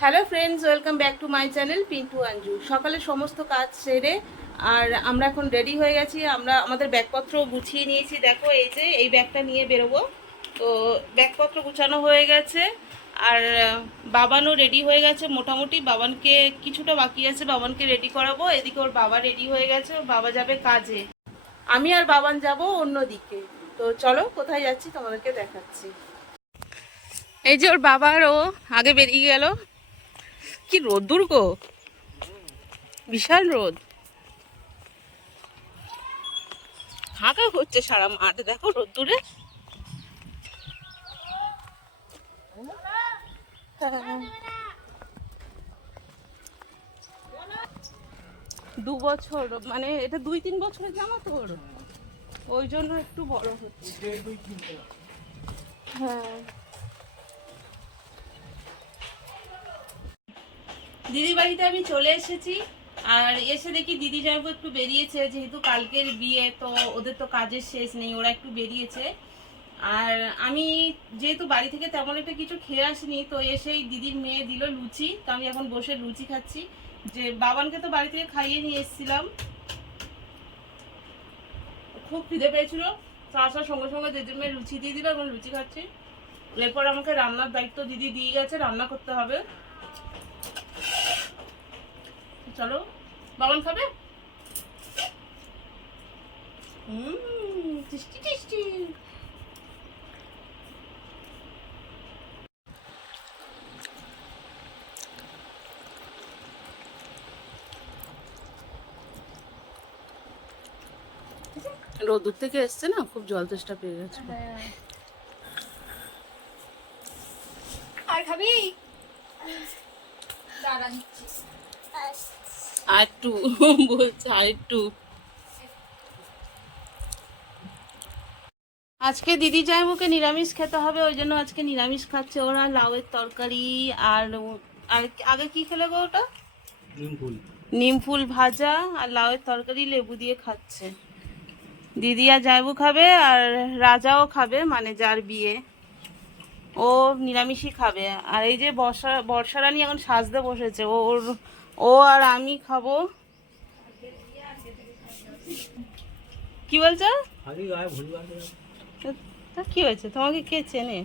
Hello friends, welcome back to my channel Pintu Anju. সকালে সমস্ত কাজ সেরে আর আমরা এখন রেডি হয়ে গেছি। আমরা আমাদের ব্যাগপত্র গুছিয়ে নিয়েছি। দেখো, এই যে এই ব্যাগটা নিয়ে বেরোবো। তো ব্যাগপত্র গুছানো হয়ে গেছে। আর বাবানও রেডি হয়ে গেছে মোটামুটি। বাবানকে কিছুটা বাকি আছে, বাবানকে রেডি করাবো। এদিকে ওর বাবা রেডি হয়ে গেছে, ওর বাবা যাবে কাজে। আমি আর বাবান যাব অন্যদিকে। তো চলো, কোথায় যাচ্ছি তোমাদেরকে দেখাচ্ছি। এই যে ওর বাবারও আগে বেরিয়ে গেল। কি রোদ্দুর গো, বিশাল রোদ। ফাঁকা হচ্ছে সারা মাঠ, দেখো রোদ্দুরে। 2 বছর, মানে এটা 2-3 বছরের জামা তোর, ওই জন্য একটু বড় হচ্ছে। হ্যাঁ, দিদি বাড়িতে আমি চলে এসেছি। আর এসে দেখি দিদি যাবো একটু বেরিয়েছে, যেহেতু কালকের বিয়ে, তো ওদের তো কাজের শেষ নেই, ওরা একটু বেরিয়েছে। আর আমি যেহেতু বাড়ি থেকে তেমন একটা কিছু খেয়ে আসিনি, তো এসেই দিদির মেয়ে দিল লুচি, তো আমি এখন বসে লুচি খাচ্ছি। যে বাবানকে তো বাড়ি থেকে খাইয়ে নিয়ে এসেছিলাম, খুব খিদে পেয়েছিল, তো আসার সঙ্গে সঙ্গে দিদির মেয়ে লুচি দিয়ে দিল, এবং লুচি খাচ্ছি। এরপর আমাকে রান্নার দায়িত্ব দিদি দিয়ে গেছে, রান্না করতে হবে। চলো, বাবান খাবে। Tasty tasty. রোদ্দুর থেকে এসছে না, খুব জল তেষ্টা পেয়ে গেছে। আর খাবি? দাঁড়া নিচ্ছি। আর একটু বলছে, আর একটু। আজকে দিদি জামাইবাবুকে নিরামিষ খেতে হবে, ওই জন্য আজকে নিরামিষ খাচ্ছে ওরা। লাউয়ের তরকারি আর আর আগে কি খেলে গো ওটা? নিম ফুল ভাজা আর লাউয়ের তরকারি লেবু দিয়ে খাচ্ছে। দিদি আর জামাইবাবু খাবে, আর রাজাও খাবে, মানে যার বিয়ে, ও নিরামিষই খাবে। আর এই যে বর্ষারানী এখন সাজতে বসেছে, ও আর আমি খাবো। কি বলছো? তা কি হয়েছে, তোমাকে কে চেনে?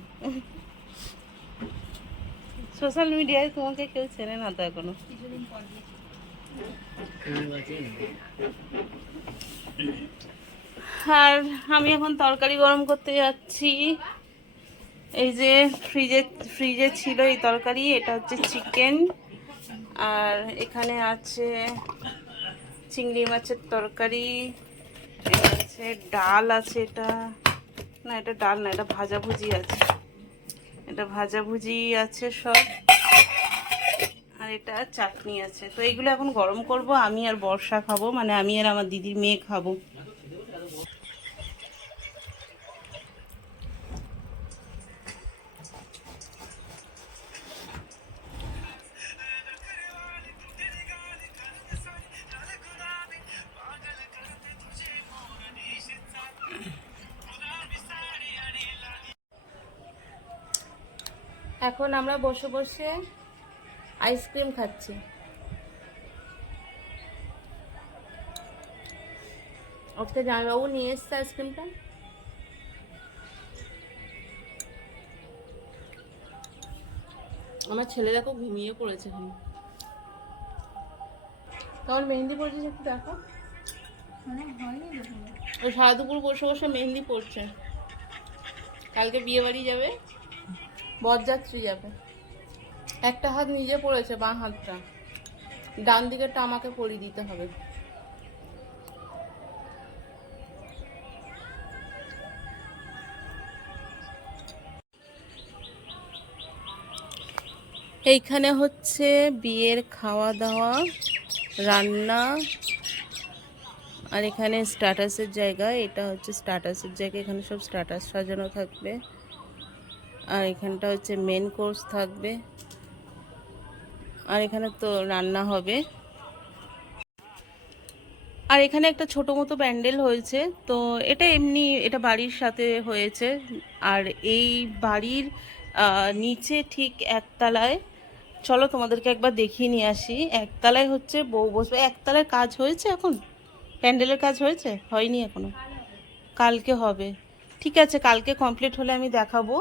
সোশ্যাল মিডিয়ায় তোমাকে কেউ চেনে না তো এখনো। আর আমি এখন তরকারি গরম করতে যাচ্ছি। এই যে ফ্রিজে ফ্রিজে ছিল এই তরকারি, এটা হচ্ছে চিকেন। আর এখানে আছে চিংড়ি মাছের তরকারি, এটা আছে ডাল আছে, এটা না, এটা ডাল না, এটা ভাজাভুজি আছে, এটা ভাজাভুজি আছে সব। আর এটা চাটনি আছে। তো এইগুলো এখন গরম করব, আমি আর বর্ষা খাবো, মানে আমি আর আমার দিদির মেয়ে খাবো। এখন আমরা বসে বসে আইসক্রিম খাচ্ছি। ওকে জামাইবাবু নিয়ে এসছে আইসক্রিমটা। আমার ছেলে দেখো ঘুমিয়ে পড়েছে এখন। তোমার মেহেন্দি পড়ছিস, একটু দেখো। ওই সারা দুপুর বসে বসে মেহেন্দি পড়ছে। কালকে বিয়ে বাড়ি যাবে, বরযাত্রী যাবে। একটা হাত নিজে পড়েছে, বাঁ হাতটা, ডান দিকেরটা আমাকে পরিয়ে দিতে হবে। এইখানে হচ্ছে বিয়ের খাওয়া দাওয়া, রান্না। আর এখানে স্ট্যাটাসের জায়গা, এটা হচ্ছে স্ট্যাটাসের জায়গা, এখানে সব স্ট্যাটাস সাজানো থাকবে। আর এখানটা হচ্ছে মেন কোর্স থাকবে। আর এখানে তো রান্না হবে। আর এখানে একটা ছোট মতো প্যান্ডেল হয়েছে। তো এটা এমনি, এটা বাড়ির সাথে হয়েছে। আর এই বাড়ির নিচে ঠিক একতলায় চলো তোমাদেরকে একবার দেখিয়ে নিয়ে আসি। একতলায় হচ্ছে বউ বসবে। একতলায় কাজ হয়েছে এখন? প্যান্ডেলের কাজ হয়েছে? হয়নি এখনো? কালকে হবে। ঠিক আছে, কালকে কমপ্লিট হলে আমি দেখাবো।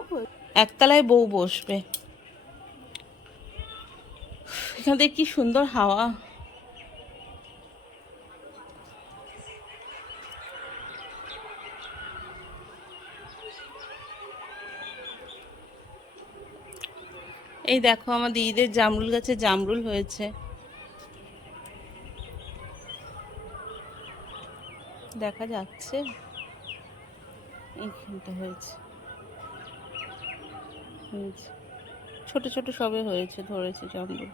একতলায় বউ বসবে। এখান থেকে কি সুন্দর হাওয়া। এই দেখো আমার দিদিদের জামরুল গাছে জামরুল হয়েছে, দেখা যাচ্ছে। এইখানটা হয়েছে, ছোট ছোট সবে হয়েছে, ধরেছে জামরুল।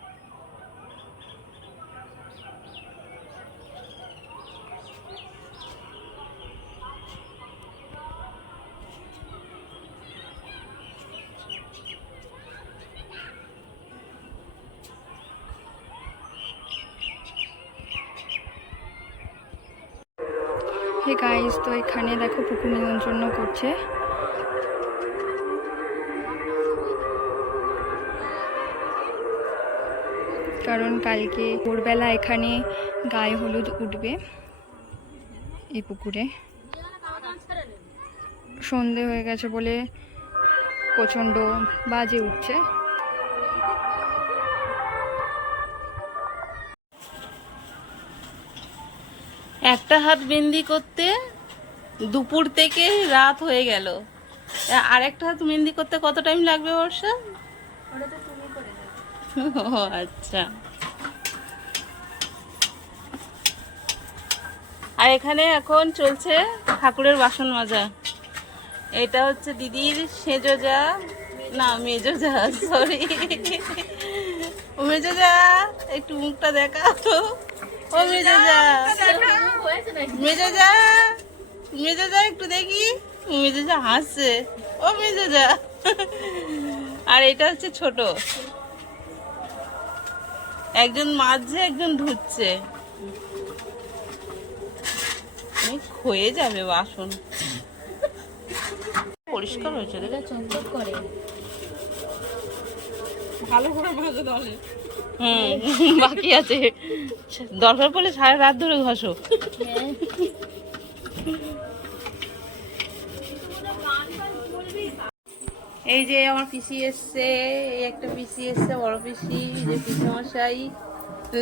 হে গাইস, তো এখানে দেখো পুকুর নিমন্ত্রণ করছে। কারণ কালকে ভোরবেলা এখানে গায়ে হলুদ উঠবে এই পুকুরে। সন্ধে হয়ে গেছে বলে প্রচণ্ড বাজে উঠছে। একটা হাত মেহেন্দি করতে দুপুর থেকে রাত হয়ে গেল। আরেকটা হাত মেহেন্দি করতে কত টাইম লাগবে বর্ষা? ও আচ্ছা। আর এখানে এখন চলছে ঠাকুরের বাসন মাজা। এটা হচ্ছে দিদির সেজো যা, না মেজো যা, সরি মেজো যা, একটু মুখটা দেখা তো। ও মেজো যা, মেজো যা, মেজো যা, একটু দেখি। মেজো যা হাসছে। ও মেজো যা। আর এটা হচ্ছে ছোট, একজন মাজছে একজন ধুচ্ছে। ক্ষয়ে যাবে বাসন। পরিষ্কার হয়েছে, চকচক করে, ভালো করে মাজো তাহলে। বাকি আছে, দরকার পড়লে সারা রাত ধরে ঘষো। এই যে আমার পিসি এসছে, এই একটা পিসি এসছে, বড় পিসি, যে পিসি মশাই।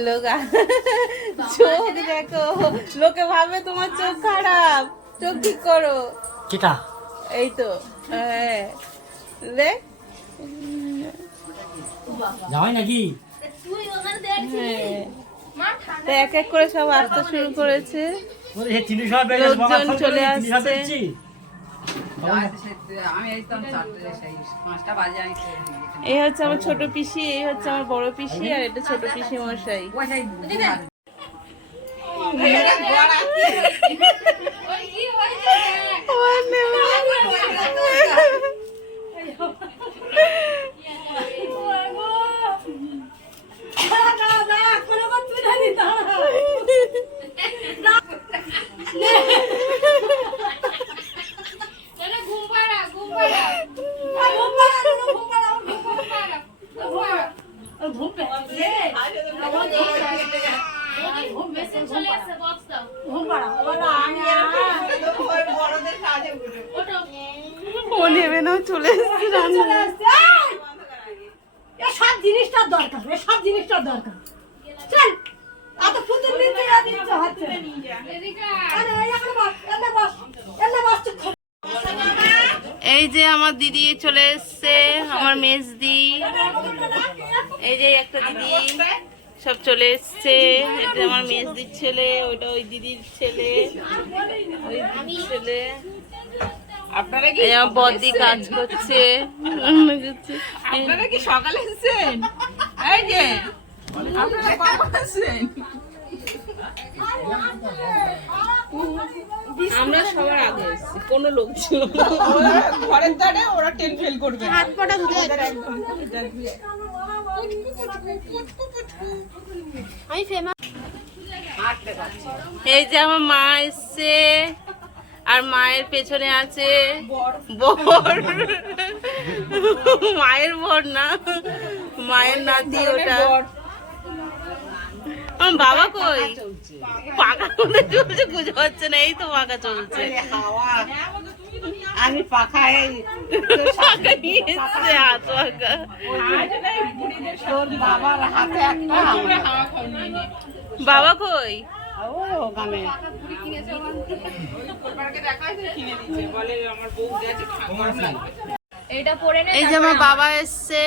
লোক চোখ দেখো, লোকে ভাবে তোমার চোখ খারাপ, চোখ ঠিক করো। কিটা এই তো, হ্যাঁ দেখ, যাওয়াই নাকি? তো এক এক করে সব আসতে শুরু করেছে, ওরে হে তিনটে সময় বেজে গেছে, বাবা লোকজন ফোন চলে করে তিনটে সময় আসছে। বেজেছি। আমি এই তো 5টা বাজে আমি এই হচ্ছে আমার ছোট পিসি, এই হচ্ছে আমার বড় পিসি, আর এটা ছোট পিসি মশাই। ও নেবে না, চলে এসছে রান্না। সব জিনিসটার দরকার, সব জিনিসটার দরকার। চল, এত পুতুল নিতে দিতে হচ্ছে। আরে এখানে বস, এখানে বস, এখানে বস। এই যে আমার দিদি চলে এসছে, আমার মেজদি। এই যে একটা দিদি, সব চলে এসছে। এটা আমার মেজদির ছেলে, ওইটা ওই দিদির ছেলে, ওই দিদির ছেলে। আপনারা কি বদি কাজ করছে? আপনারা কি সকালে এসেছেন? এই যে আপনারা কখন এসেছেন? আমরা সবার আগে এসেছি, কোনো লোক ছিল না। ঘরের ধারে ওরা টেন ফেল করবে, হাত পাটা ধুতে একদম। আমি ফেমাস। এই যে আমার মা এসছে, আর মায়ের পেছনে আছে বর। মায়ের বর না, মায়ের নাতি ওটা। আমার বাবা কই? পাকা কোথায় চলছে বুঝতে পারছে না, এই তো পাকা চলছে। আমি পাখায় পাকা নিয়ে এসছে, হাত পাকা। তোর বাবার হাতে একটা বাবা কই? ওখানে এইটা পরে নে। এই যে আমার বাবা এসছে,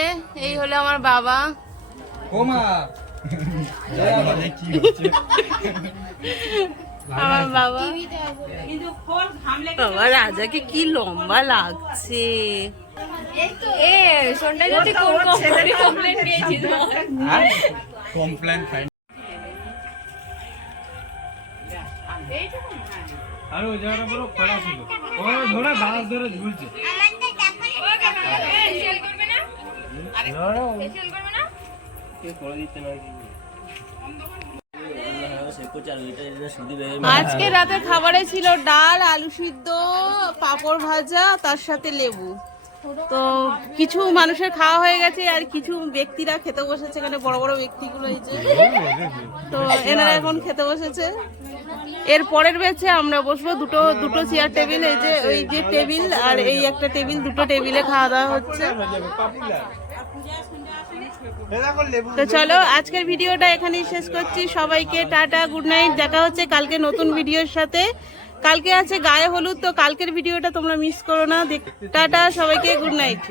এই হলো আমার বাবা। আমার বাবা। বাবা রাজাকে কি লম্বা লাগছে। এ সন্ধ্যা যদি কোন কমপ্লেন্ট নিয়েছিস কমপ্লেন ফাইন আর ওই জায়গাটা পুরো খোলা ছিল, ওই ধরে বাস ধরে ঝুলছে। আজকে রাতের খাবারে ছিল ডাল, আলু সিদ্ধ, পাঁপড় ভাজা, তার সাথে লেবু। তো কিছু মানুষের খাওয়া হয়ে গেছে আর কিছু ব্যক্তিরা খেতে বসেছে, এখানে বড় বড় ব্যক্তিগুলো এই যে। তো এনারা এখন খেতে বসেছে। এর পরের ব্যাচে আমরা বসবো, দুটো চেয়ার টেবিল, এই যে ওই যে টেবিল আর এই একটা টেবিল, দুটো টেবিলে খাওয়া দাওয়া হচ্ছে। তো চলো আজকের ভিডিওটা এখানেই শেষ করছি। সবাইকে টাটা, গুড নাইট। দেখা হচ্ছে কালকে নতুন ভিডিওর সাথে। কালকে আছে গায়ে হলুদ, তো কালকের ভিডিওটা তোমরা মিস করো না। টাটা সবাইকে, গুড নাইট।